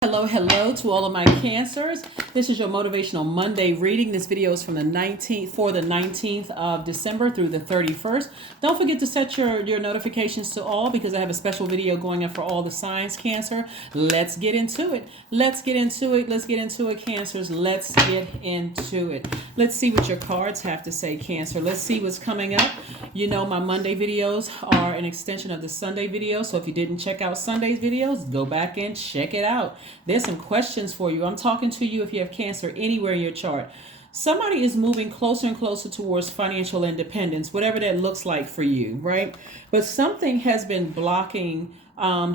Hello to all of my cancers. This is your Motivational Monday reading. This video is from the 19th of December through the 31st. Don't forget to set your notifications to all because I have a special video going up for all the signs, Cancer. Let's get into it. Let's get into it, Cancers. Let's get into it. Let's see what your cards have to say, Cancer. Let's see what's coming up. You know, my Monday videos are an extension of the Sunday video. So if you didn't check out Sunday's videos, go back and check it out. There's some questions for you. I'm talking to you if you have Cancer anywhere in your chart. Somebody is moving closer and closer towards financial independence, whatever that looks like for you, right? But something has been blocking, I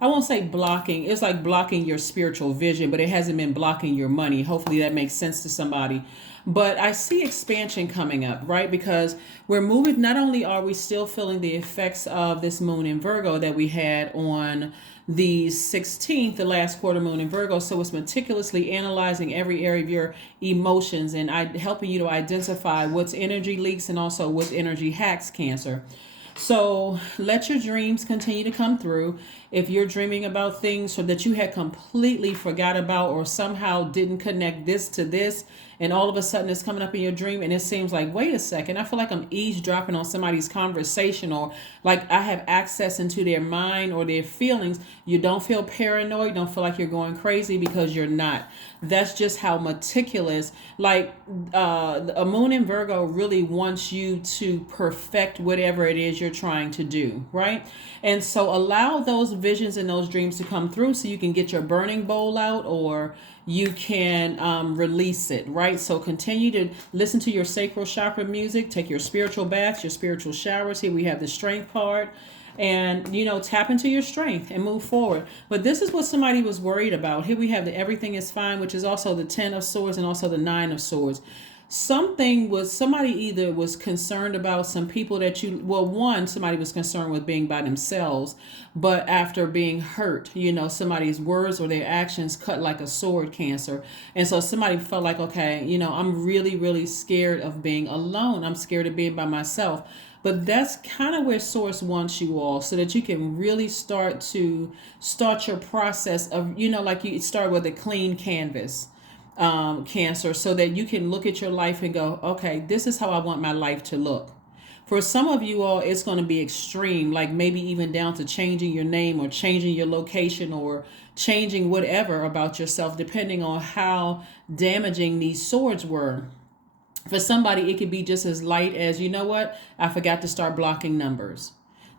won't say blocking, it's like blocking your spiritual vision, but it hasn't been blocking your money. Hopefully that makes sense to somebody. But I see expansion coming up, right? Because we're moving, not only are we still feeling the effects of this moon in Virgo that we had on the 16th, the last quarter moon in Virgo. So it's meticulously analyzing every area of your emotions and helping you to identify what's energy leaks and also what's energy hacks, Cancer. So let your dreams continue to come through. If you're dreaming about things so that you had completely forgot about or somehow didn't connect this to this, and all of a sudden it's coming up in your dream and it seems like, wait a second, I feel like I'm eavesdropping on somebody's conversation, or like I have access into their mind or their feelings. You don't feel paranoid, don't feel like you're going crazy, because you're not. That's just how meticulous, like a moon in Virgo really wants you to perfect whatever it is you're trying to do, right? And so allow those visions and those dreams to come through so you can get your burning bowl out, or you can release it, right? So continue to listen to your sacral chakra music, take your spiritual baths, your spiritual showers. Here we have the strength card, and tap into your strength and move forward. But this is what somebody was worried about. Here we have the everything is fine, which is also the 10 of swords and also the 9 of swords. Somebody either was concerned about some people that somebody was concerned with being by themselves, but after being hurt, somebody's words or their actions cut like a sword, Cancer. And so somebody felt like, okay, I'm really, really scared of being alone. I'm scared of being by myself. But that's kind of where Source wants you all, so that you can really start your process of, like you start with a clean canvas, Cancer, so that you can look at your life and go, okay, this is how I want my life to look. For some of you all, it's going to be extreme, like maybe even down to changing your name or changing your location or changing whatever about yourself, depending on how damaging these swords were. For somebody, it could be just as light as, you know what, I forgot to start blocking numbers.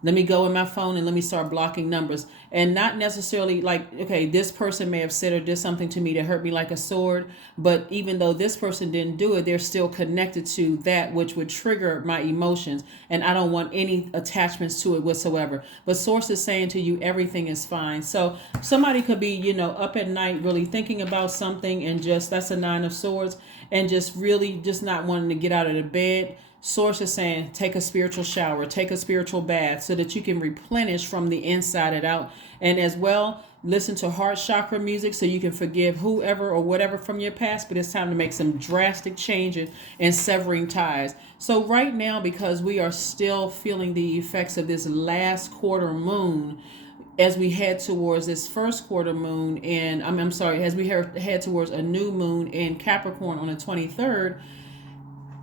Let me go in my phone and let me start blocking numbers. And not necessarily like, okay, this person may have said or did something to me that hurt me like a sword. But even though this person didn't do it, they're still connected to that which would trigger my emotions. And I don't want any attachments to it whatsoever. But Source is saying to you, everything is fine. So somebody could be, up at night really thinking about something, and that's a 9 of swords, and just really just not wanting to get out of the bed. Source is saying, take a spiritual shower, take a spiritual bath so that you can replenish from the inside and out. And as well, listen to heart chakra music so you can forgive whoever or whatever from your past. But it's time to make some drastic changes and severing ties. So right now, because we are still feeling the effects of this last quarter moon, as we head towards this first quarter moon, and as we head towards a new moon in Capricorn on the 23rd,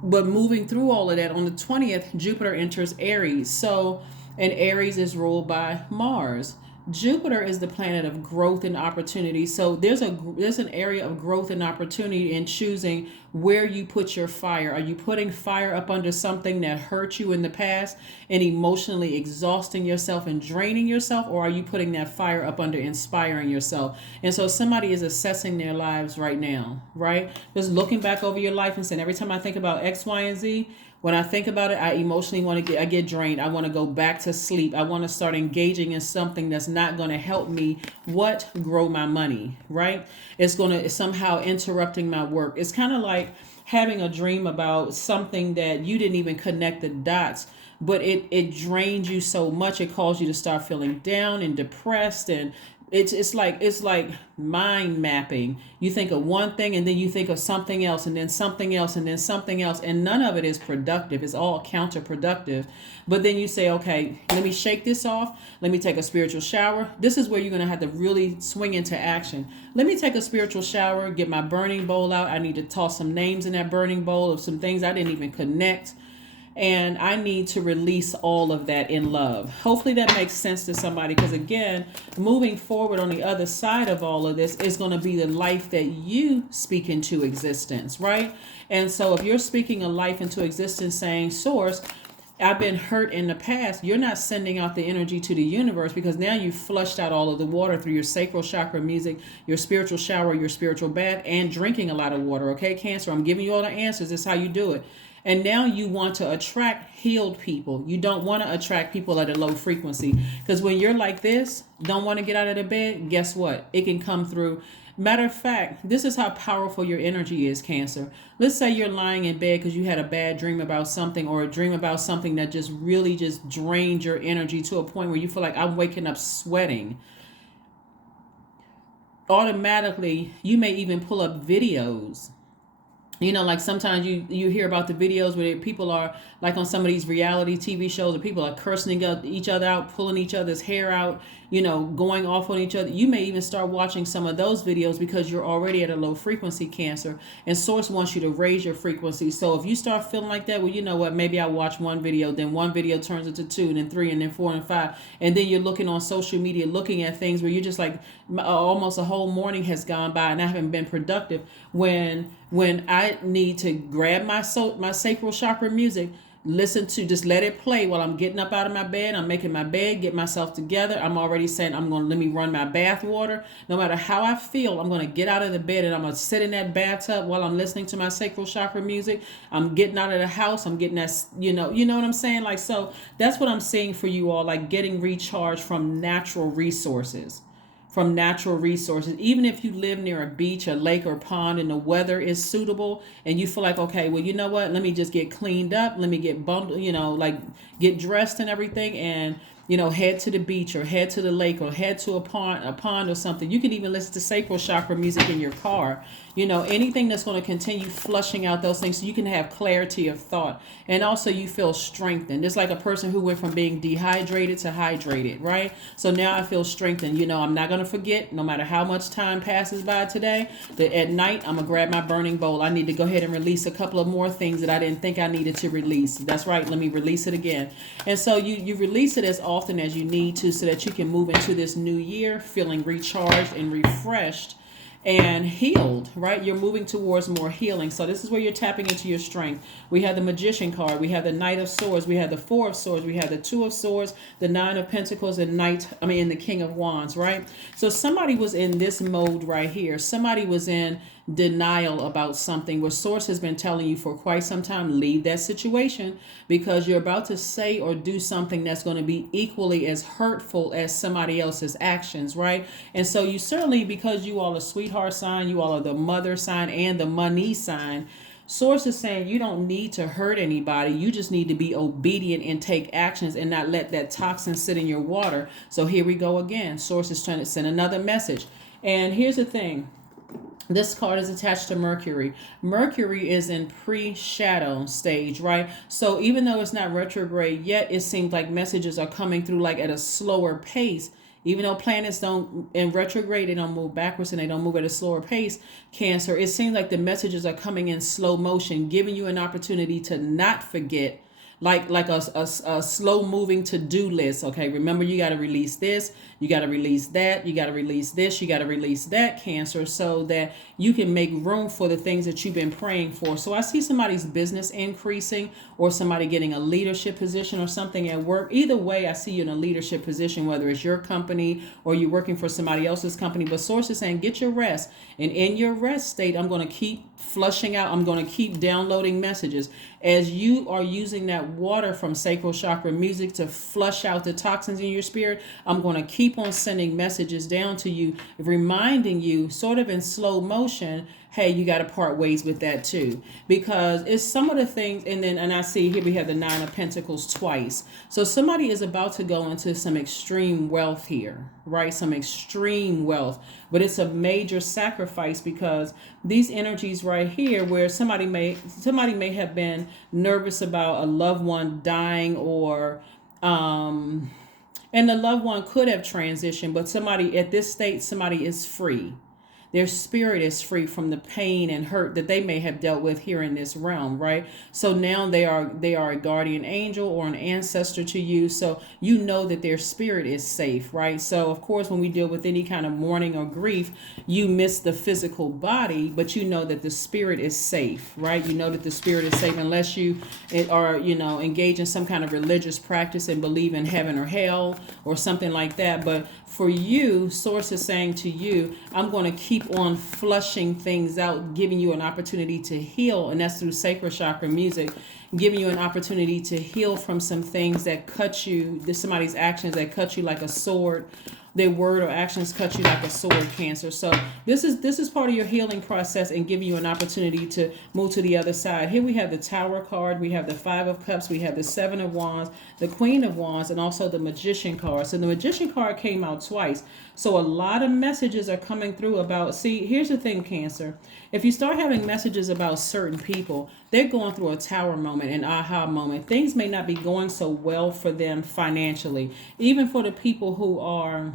but moving through all of that, on the 20th, Jupiter enters Aries. So, and Aries is ruled by Mars. Jupiter is the planet of growth and opportunity. So there's an area of growth and opportunity in choosing where you put your fire. Are you putting fire up under something that hurt you in the past and emotionally exhausting yourself and draining yourself? Or are you putting that fire up under inspiring yourself? And so somebody is assessing their lives right now, right? Just looking back over your life and saying, every time I think about X, Y, and Z, when I think about it, I emotionally I get drained. I want to go back to sleep. I want to start engaging in something that's not going to help me grow my money, right? It's going to somehow interrupting my work. It's kind of like having a dream about something that you didn't even connect the dots, but it drains you so much. It caused you to start feeling down and depressed and It's like mind mapping. You think of one thing and then you think of something else and then something else and then something else, and none of it is productive. It's all counterproductive. But then you say, okay, let me shake this off. Let me take a spiritual shower. This is where you're going to have to really swing into action. Let me take a spiritual shower, get my burning bowl out. I need to toss some names in that burning bowl of some things I didn't even connect, and I need to release all of that in love. Hopefully that makes sense to somebody, because again, moving forward on the other side of all of this is going to be the life that you speak into existence, right? And so if you're speaking a life into existence saying, Source, I've been hurt in the past, you're not sending out the energy to the universe, because now you've flushed out all of the water through your sacral chakra music, your spiritual shower, your spiritual bath, and drinking a lot of water. Okay, Cancer, I'm giving you all the answers. This is how you do it. And now you want to attract healed people. You don't want to attract people at a low frequency. Because when you're like this, don't want to get out of the bed, guess what? It can come through. Matter of fact, this is how powerful your energy is, Cancer. Let's say you're lying in bed because you had a bad dream about something, or a dream about something that just really just drained your energy to a point where you feel like, I'm waking up sweating. Automatically, you may even pull up videos. Like sometimes you hear about the videos where people are like on some of these reality TV shows, where people are cursing each other out, pulling each other's hair out, going off on each other. You may even start watching some of those videos because you're already at a low frequency, Cancer, and Source wants you to raise your frequency. So if you start feeling like that, well, you know what, maybe I watch one video, then one video turns into 2, and then 3, and then 4, and 5, and then you're looking on social media, looking at things where you're just like, almost a whole morning has gone by and I haven't been productive, when I need to grab my sacral chakra music, just let it play while I'm getting up out of my bed. I'm making my bed, get myself together. I'm already saying, let me run my bath water. No matter how I feel, I'm going to get out of the bed and I'm going to sit in that bathtub while I'm listening to my sacral chakra music. I'm getting out of the house. I'm getting that, you know what I'm saying? Like, so that's what I'm saying for you all, like getting recharged from natural resources. Even if you live near a beach, a lake, or pond, and the weather is suitable, and you feel like, okay, well, you know what, let me just get cleaned up, let me get bundled, like get dressed and everything, and head to the beach, or head to the lake, or head to a pond or something. You can even listen to sacral chakra music in your car. Anything that's going to continue flushing out those things so you can have clarity of thought. And also you feel strengthened. It's like a person who went from being dehydrated to hydrated, right? So now I feel strengthened. I'm not going to forget, no matter how much time passes by today, that at night I'm going to grab my burning bowl. I need to go ahead and release a couple of more things that I didn't think I needed to release. That's right. Let me release it again. And so you release it as often as you need to, so that you can move into this new year feeling recharged and refreshed and healed, right? You're moving towards more healing. So this is where you're tapping into your strength. We have the Magician card. We have the Knight of Swords. We have the Four of Swords. We have the Two of Swords, the Nine of Pentacles, and the King of Wands, right? So somebody was in this mode right here. Somebody was in denial about something where Source has been telling you for quite some time, leave that situation, because you're about to say or do something that's going to be equally as hurtful as somebody else's actions, right? And so you certainly, because you all are sweetheart sign, you all are the mother sign and the money sign, Source is saying you don't need to hurt anybody. You just need to be obedient and take actions and not let that toxin sit in your water. So here we go again. Source is trying to send another message. And here's the thing. This card is attached to Mercury. Mercury is in pre-shadow stage, right? So even though it's not retrograde yet, it seems like messages are coming through like at a slower pace. Even though planets don't, in retrograde, they don't move backwards and they don't move at a slower pace, Cancer, it seems like the messages are coming in slow motion, giving you an opportunity to not forget, like a slow moving to-do list. Okay, remember, you got to release this, you got to release that, you got to release this, you got to release that, Cancer, so that you can make room for the things that you've been praying for. So I see somebody's business increasing, or somebody getting a leadership position or something at work. Either way, I see you in a leadership position, whether it's your company or you're working for somebody else's company. But Source is saying, get your rest. And in your rest state, I'm going to keep flushing out. I'm going to keep downloading messages. As you are using that water from sacral chakra music to flush out the toxins in your spirit, I'm going to keep on sending messages down to you, reminding you, sort of in slow motion, hey, you got to part ways with that too, because it's some of the things. And I see here we have the Nine of Pentacles twice. So somebody is about to go into some extreme wealth here, right? Some extreme wealth, but it's a major sacrifice, because these energies right here, where somebody may have been nervous about a loved one dying, or and the loved one could have transitioned, but somebody at this state, somebody is free. Their spirit is free from the pain and hurt that they may have dealt with here in this realm, right? So now they are a guardian angel or an ancestor to you. So you know that their spirit is safe, right? So of course, when we deal with any kind of mourning or grief, you miss the physical body, but you know that the spirit is safe, right? You know that the spirit is safe, unless you are, engage in some kind of religious practice and believe in heaven or hell or something like that. But for you, Source is saying to you, I'm going to keep on flushing things out, giving you an opportunity to heal. And that's through sacral chakra music, giving you an opportunity to heal from some things that cut you, somebody's actions that cut you like a sword. Their word or actions cut you like a sword, Cancer. So this is part of your healing process, and giving you an opportunity to move to the other side. Here we have the Tower card, we have the Five of Cups, we have the Seven of Wands, the Queen of Wands, and also the Magician card. So the Magician card came out twice. So a lot of messages are coming through about, see, here's the thing, Cancer. If you start having messages about certain people, they're going through a tower moment, an aha moment. Things may not be going so well for them financially, even for the people who are,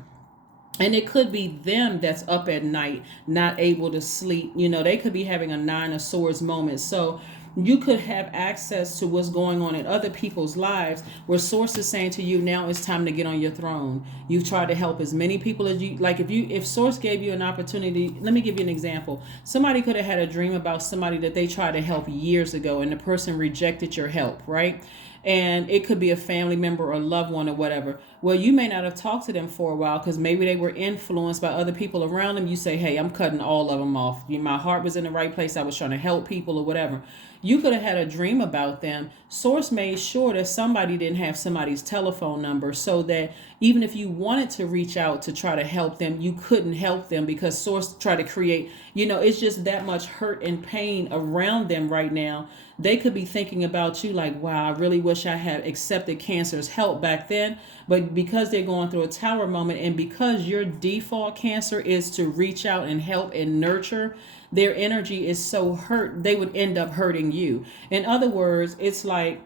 and it could be them that's up at night, not able to sleep. They could be having a Nine of Swords moment. So you could have access to what's going on in other people's lives, where Source is saying to you, now it's time to get on your throne. You've tried to help as many people as you like. If Source gave you an opportunity, let me give you an example. Somebody could have had a dream about somebody that they tried to help years ago, and the person rejected your help, right? And it could be a family member or a loved one or whatever. Well, you may not have talked to them for a while, because maybe they were influenced by other people around them. You say, hey, I'm cutting all of them off. My heart was in the right place. I was trying to help people or whatever. You could have had a dream about them. Source made sure that somebody didn't have somebody's telephone number, so that even if you wanted to reach out to try to help them, you couldn't help them, because Source tried to create, it's just that much hurt and pain around them right now. They could be thinking about you like, wow, I really wish I had accepted Cancer's help back then. But because they're going through a tower moment, and because your default, Cancer, is to reach out and help and nurture, their energy is so hurt, they would end up hurting you. In other words, it's like,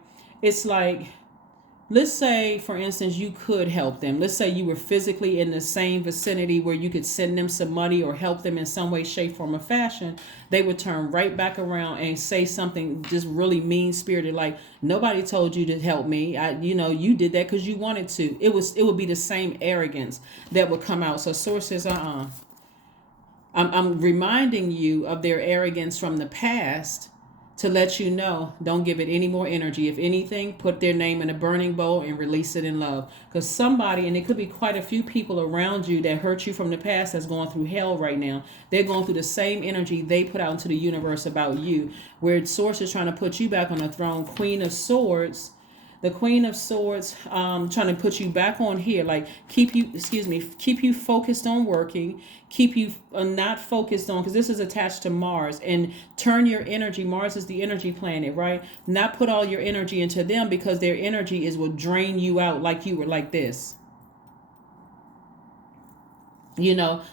let's say, for instance, you could help them. Let's say you were physically in the same vicinity where you could send them some money or help them in some way, shape, form, or fashion. They would turn right back around and say something just really mean-spirited, like, nobody told you to help me. You did that because you wanted to. It would be the same arrogance that would come out. So Source says, I'm reminding you of their arrogance from the past, to let you know, don't give it any more energy. If anything, put their name in a burning bowl and release it in love. Because somebody, and it could be quite a few people around you that hurt you from the past, that's going through hell right now. They're going through the same energy they put out into the universe about you, where Source is trying to put you back on the throne. Queen of Swords. The Queen of Swords, trying to put you back on here, like keep you focused on working, keep you not focused on, because this is attached to Mars, and turn your energy. Mars is the energy planet, right? Not put all your energy into them, because their energy is what drain you out, like you were like this.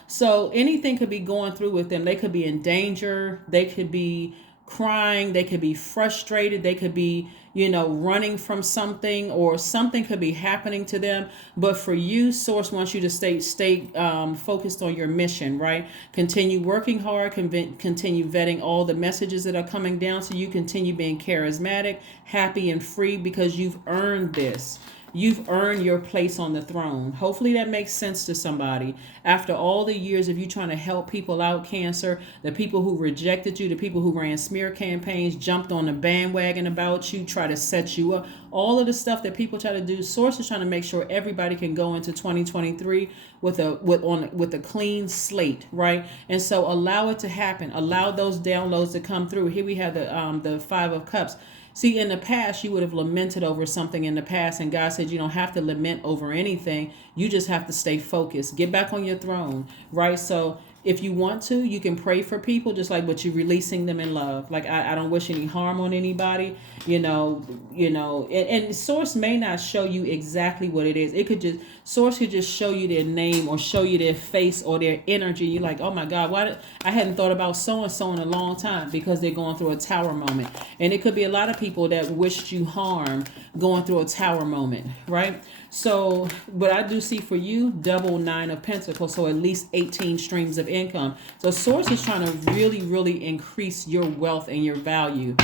So anything could be going through with them. They could be in danger. They could be crying. They could be frustrated. They could be, running from something, or something could be happening to them. But for you, Source wants you to stay focused on your mission, right? Continue working hard, continue vetting all the messages that are coming down to you, continue being charismatic, happy, and free, because you've earned this. You've earned your place on the throne. Hopefully that makes sense to somebody. After all the years of you trying to help people out, Cancer, the people who rejected you, the people who ran smear campaigns, jumped on the bandwagon about you, try to set you up, all of the stuff that people try to do, Source is trying to make sure everybody can go into 2023 with a clean slate, right? And so allow it to happen. Allow those downloads to come through. Here we have the Five of Cups. See, in the past, you would have lamented over something in the past, and God said you don't have to lament over anything. You just have to stay focused. Get back on your throne, right? So if you want to, you can pray for people, just like, but you're releasing them in love. Like, I don't wish any harm on anybody, and source may not show you exactly what it is. Source could just show you their name or show you their face or their energy. You're like, oh my God, I hadn't thought about so-and-so in a long time, because they're going through a tower moment. And it could be a lot of people that wished you harm going through a tower moment, right? So, but I do see for you, double 9 of Pentacles, so at least 18 streams of income. So source is trying to really, really increase your wealth and your value.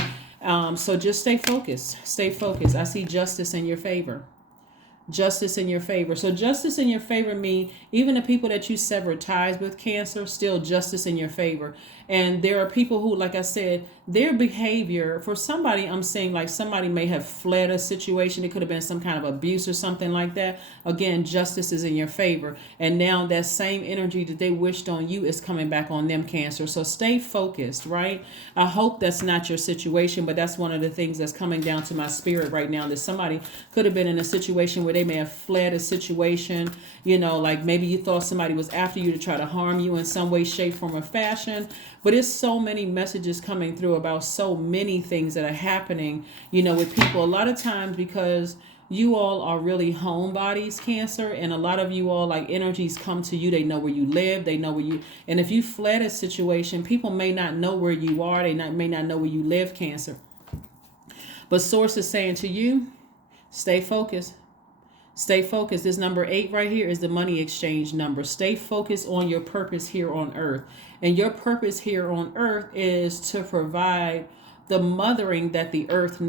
So just stay focused. Stay focused. I see justice in your favor. Justice in your favor. So justice in your favor mean even the people that you severed ties with, Cancer, still justice in your favor. And there are people who, like I said, their behavior, for somebody, I'm saying like somebody may have fled a situation. It could have been some kind of abuse or something like that. Again, justice is in your favor. And now that same energy that they wished on you is coming back on them, Cancer. So stay focused, right? I hope that's not your situation, but that's one of the things that's coming down to my spirit right now, that somebody could have been in a situation where they may have fled a situation, like maybe you thought somebody was after you to try to harm you in some way, shape, form, or fashion. But it's so many messages coming through about so many things that are happening, with people. A lot of times, because you all are really homebodies, Cancer, and a lot of you all, like, energies come to you. They know where you live. They know and if you fled a situation, people may not know where you are. They may not know where you live, Cancer. But source is saying to you, stay focused. Stay focused. This number 8 right here is the money exchange number. Stay focused on your purpose here on earth. And your purpose here on earth is to provide the mothering that the earth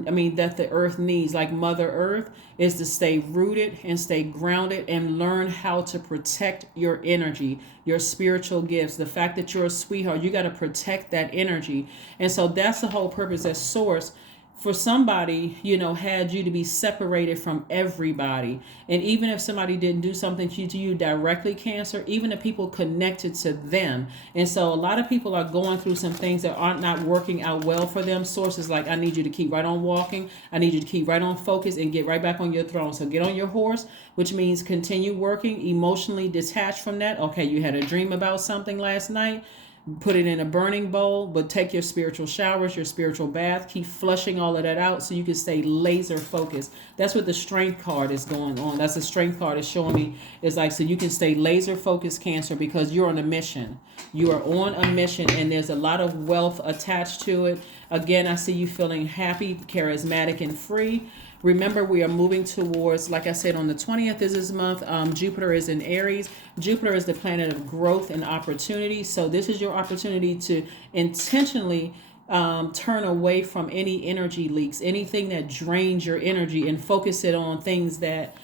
needs. Like Mother Earth is to stay rooted and stay grounded and learn how to protect your energy, your spiritual gifts. The fact that you're a sweetheart, you got to protect that energy. And so that's the whole purpose. That source, for somebody, had you to be separated from everybody. And even if somebody didn't do something to you directly, Cancer, even the people connected to them. And so a lot of people are going through some things that aren't not working out well for them. Sources like, I need you to keep right on walking. I need you to keep right on focus and get right back on your throne. So get on your horse, which means continue working, emotionally detached from that. Okay, you had a dream about something last night. Put it in a burning bowl, but take your spiritual showers, your spiritual bath. Keep flushing all of that out so you can stay laser focused. That's what the strength card is going on. That's the strength card is showing me. Is like, so you can stay laser focused, Cancer, because you're on a mission. You are on a mission, and there's a lot of wealth attached to it. Again, I see you feeling happy, charismatic, and free. Remember, we are moving towards, like I said, on the 20th is this month. Jupiter is in Aries. Jupiter is the planet of growth and opportunity. So this is your opportunity to intentionally turn away from any energy leaks, anything that drains your energy, and focus it on things that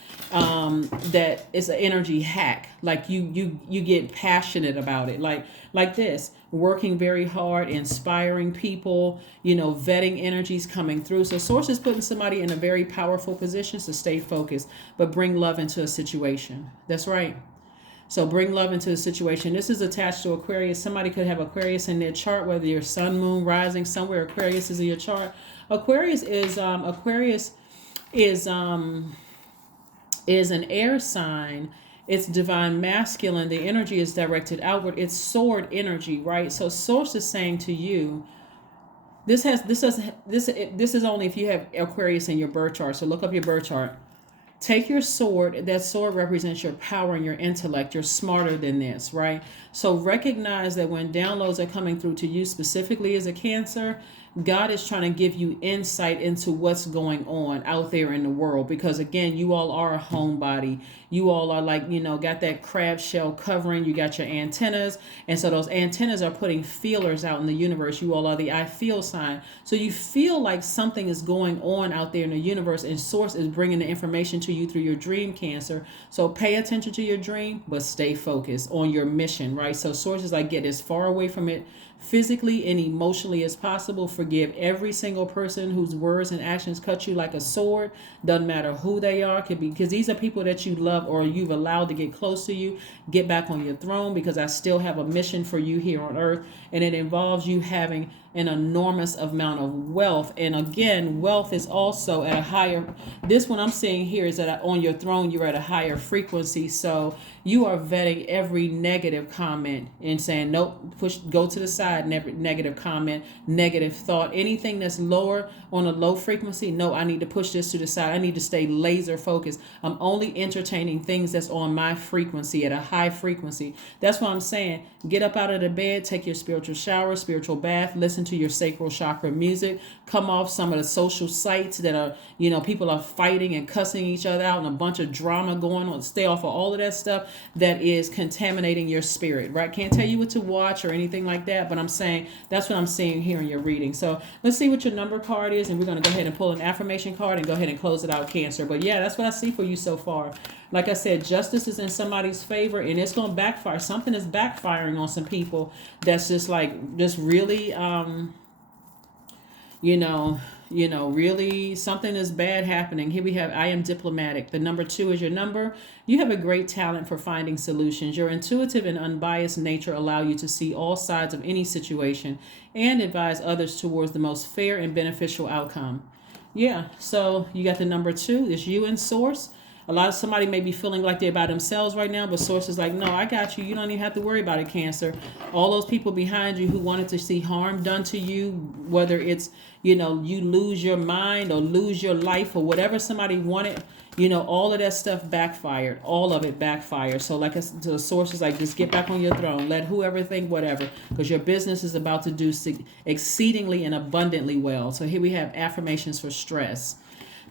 is an energy hack. Like you get passionate about it. Like this, working very hard, inspiring people, vetting energies coming through. So source is putting somebody in a very powerful position to stay focused, but bring love into a situation. That's right. So bring love into a situation. This is attached to Aquarius. Somebody could have Aquarius in their chart, whether your sun, moon, rising, somewhere Aquarius is in your chart. Aquarius is an air sign. It's divine masculine. The energy is directed outward. It's sword energy, right? So source is saying to you, this is only if you have Aquarius in your birth chart. So look up your birth chart. Take your sword. That sword represents your power and your intellect. You're smarter than this, right? So recognize that when downloads are coming through to you specifically as a Cancer, God is trying to give you insight into what's going on out there in the world. Because again, you all are a homebody. You all are like, got that crab shell covering. You got your antennas. And so those antennas are putting feelers out in the universe. You all are the I feel sign. So you feel like something is going on out there in the universe, and source is bringing the information to you through your dream, Cancer. So pay attention to your dream, but stay focused on your mission, right? So source is like, get as far away from it physically and emotionally as possible for forgive every single person whose words and actions cut you like a sword. Doesn't matter who they are, could be because these are people that you love or you've allowed to get close to you. Get back on your throne, because I still have a mission for you here on earth, and it involves you having an enormous amount of wealth. And again, wealth is also at a higher, this one I'm seeing here is that on your throne you're at a higher frequency. So you are vetting every negative comment and saying nope, go to the side. Negative comment, negative thought, anything that's lower on a low frequency, no, I need to push this to the side. I need to stay laser focused. I'm only entertaining things that's on my frequency, at a high frequency. That's what I'm saying. Get up out of the bed, take your spiritual shower, spiritual bath, listen to your sacral chakra music, come off some of the social sites that are, people are fighting and cussing each other out and a bunch of drama going on. Stay off of all of that stuff that is contaminating your spirit, right? Can't tell you what to watch or anything like that, but I'm saying that's what I'm seeing here in your reading. So let's see what your number card is, and we're going to go ahead and pull an affirmation card and go ahead and close it out, Cancer. But yeah, that's what I see for you so far. Like I said, justice is in somebody's favor, and it's going to backfire. Something is backfiring on some people that's just really, really something is bad happening. Here we have, I am diplomatic. The number 2 is your number. You have a great talent for finding solutions. Your intuitive and unbiased nature allow you to see all sides of any situation and advise others towards the most fair and beneficial outcome. Yeah, so you got the number 2. It's you in Source. Somebody may be feeling like they're by themselves right now, but Source is like, no, I got you. You don't even have to worry about it, Cancer. All those people behind you who wanted to see harm done to you, whether it's, you lose your mind or lose your life or whatever somebody wanted, all of that stuff backfired. All of it backfired. So like the Source is like, just get back on your throne. Let whoever think whatever, because your business is about to do exceedingly and abundantly well. So here we have affirmations for stress.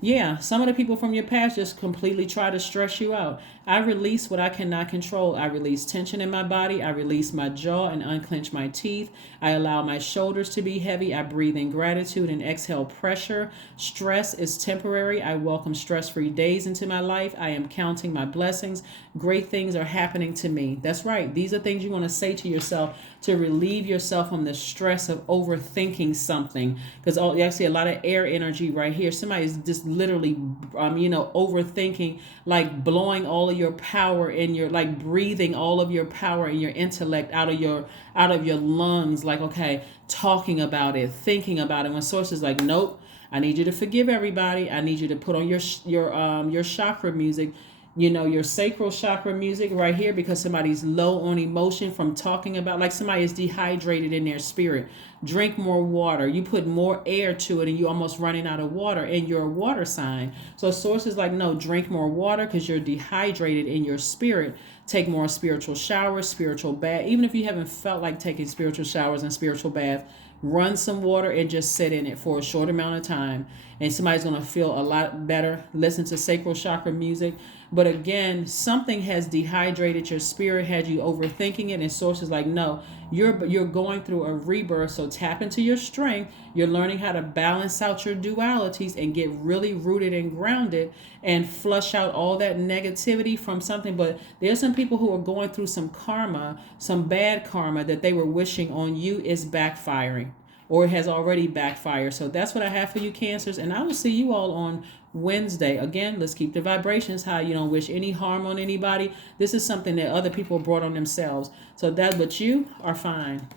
Yeah, some of the people from your past just completely try to stress you out. I release what I cannot control. I release tension in my body. I release my jaw and unclench my teeth. I allow my shoulders to be heavy. I breathe in gratitude and exhale pressure. Stress is temporary. I welcome stress-free days into my life. I am counting my blessings. Great things are happening to me. That's right. These are things you want to say to yourself to relieve yourself from the stress of overthinking something. Because you see a lot of air energy right here. Somebody's just literally, overthinking, like blowing all of your power in your, like breathing all of your power and your intellect out of your lungs. Like, okay, talking about it, thinking about it. When Source is like, nope, I need you to forgive everybody. I need you to put on your chakra music. Your sacral chakra music right here, because somebody's low on emotion from talking about, like somebody is dehydrated in their spirit. Drink more water. You put more air to it and you almost running out of water, and you're a water sign. So Source is like, no, drink more water because you're dehydrated in your spirit. Take more spiritual showers, spiritual bath. Even if you haven't felt like taking spiritual showers and spiritual bath, run some water and just sit in it for a short amount of time, and somebody's going to feel a lot better. Listen to sacral chakra music. But again, something has dehydrated your spirit, had you overthinking it, and Source is like, no, you're going through a rebirth. So tap into your strength. You're learning how to balance out your dualities and get really rooted and grounded and flush out all that negativity from something. But there's some people who are going through some karma, some bad karma that they were wishing on you is backfiring, or it has already backfired. So that's what I have for you, Cancers. And I will see you all on Wednesday. Again, let's keep the vibrations high. You don't wish any harm on anybody. This is something that other people brought on themselves. But you are fine.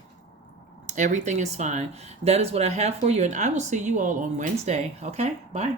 Everything is fine. That is what I have for you. And I will see you all on Wednesday. Okay? Bye.